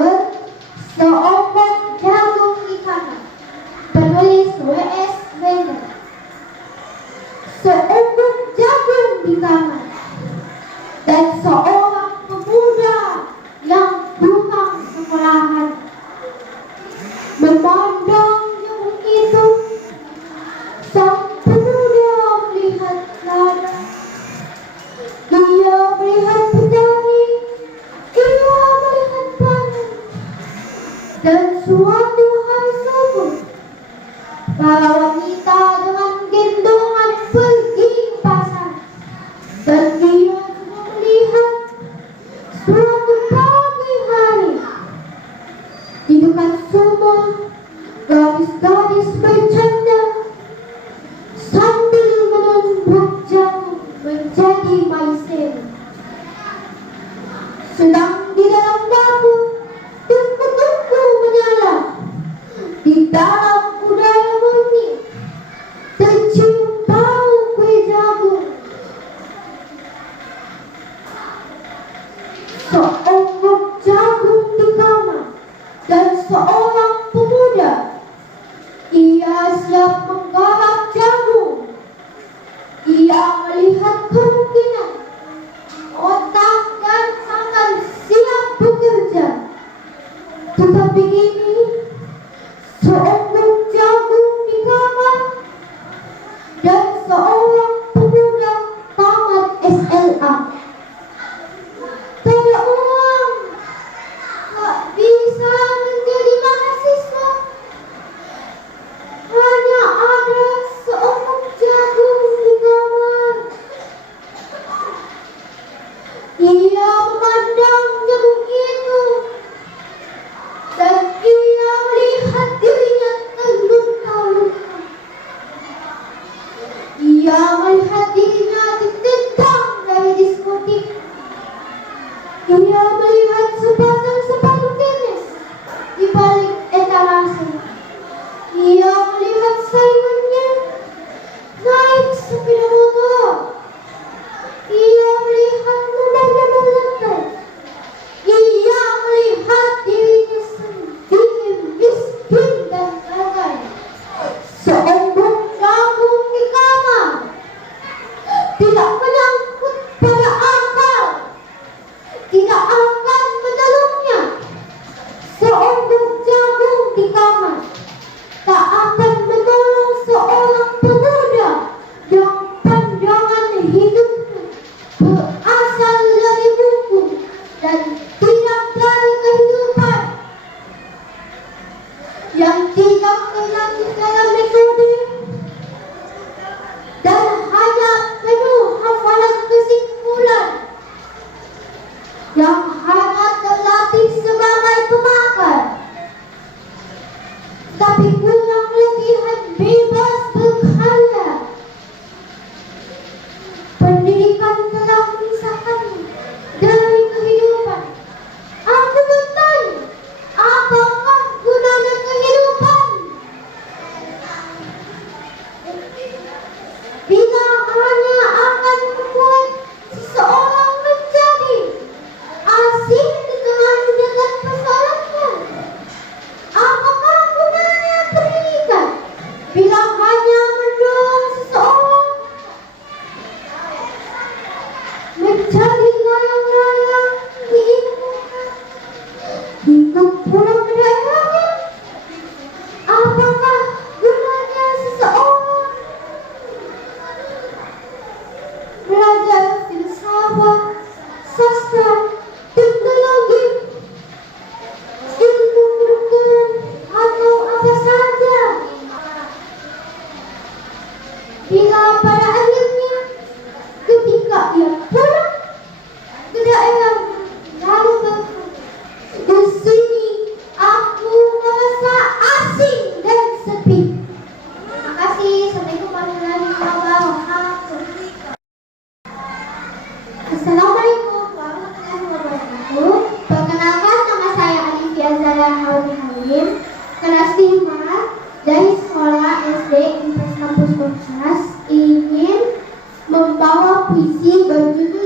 berjudul Seonggok Jagung di Kamar, penulis W.S. Wendel. Seonggok jagung di kamar, dan seorang pemuda yang pulang sekolahan memandang jagung itu. Sang pemuda melihat lada, dia melihat petani, ia melihat panen. Dan suatu hari subuh, para wanita dengan gendongan pergi ke pasar, dan dia juga melihat suatu pagi hari di dekat sumur gadis-gadis bercanda sambil menumbuk jagung menjadi maizena. Sedang di dalam dapur tungku-tungku menyala, di dalam udara murni tercium bau kue jagung. Seonggok jagung di kamar, dan seorang pemuda, ia siap menggarap jagung. Ia melihat kemungkinan otak dan tangan siap bekerja. Tetapi ini seonggok jagung di kamar, dan seorang pemuda tamat SLA. Tak ada uang, tak bisa menjadi mahasiswa. Hanya ada seonggok jagung di kamar. Ia memandang jagung itu, dan ia melihat dirinya terluka-luka. Ia melihat dirinya ditendang dari diskotik. Ia melihat sepasang sepatu tenis di balik etalase. Ia melihat saingannya naik sepeda motor. Ia melihat mobil-mobil lantai. Ia melihat dirinya sendiri miskin dan gagal. Seonggok jagung di kamar tidak menyangkut pada akal, tidak akan menolongnya. Seonggok jagung di kamar tak akan menolong seorang pemuda yang pandangan hidupnya berasal dari buku dan tidak dari kehidupan, yang tidak mengerti dalam metode dan hanya penuh hafalan kesimpulan, yang hanya terlatih sebagai pemakan, tapi kurang latihan bebas berkarya. Pendidikan telah memisahkannya dari kehidupan. Aku bertanya, apakah gunanya kehidupan bila hanya akan membuat seseorang menjadi asing di tengah dengan persoalannya? Apakah gunanya pendidikan bila hanya mendorong seseorang menjadi layang-layang di ilmu hingga pulang ke daerahnya? Apakah gunanya seseorang belajar filsafat, sastra, teknologi, ilmu kedokteran, atau apa saja bila pada akhirnya ketika ia pulang ke daerahnya lalu berkata, di sini aku merasa asing dan sepi. Terima kasih. Assalamualaikum warahmatullahi wabarakatuh. Assalamualaikum warahmatullahi wabarakatuh. Perkenalkan, nama saya Alifia Zahra Haudi Halim, kelas 5 dari sekolah SD Impres Kampus Kokas, ingin membawa puisi berjudul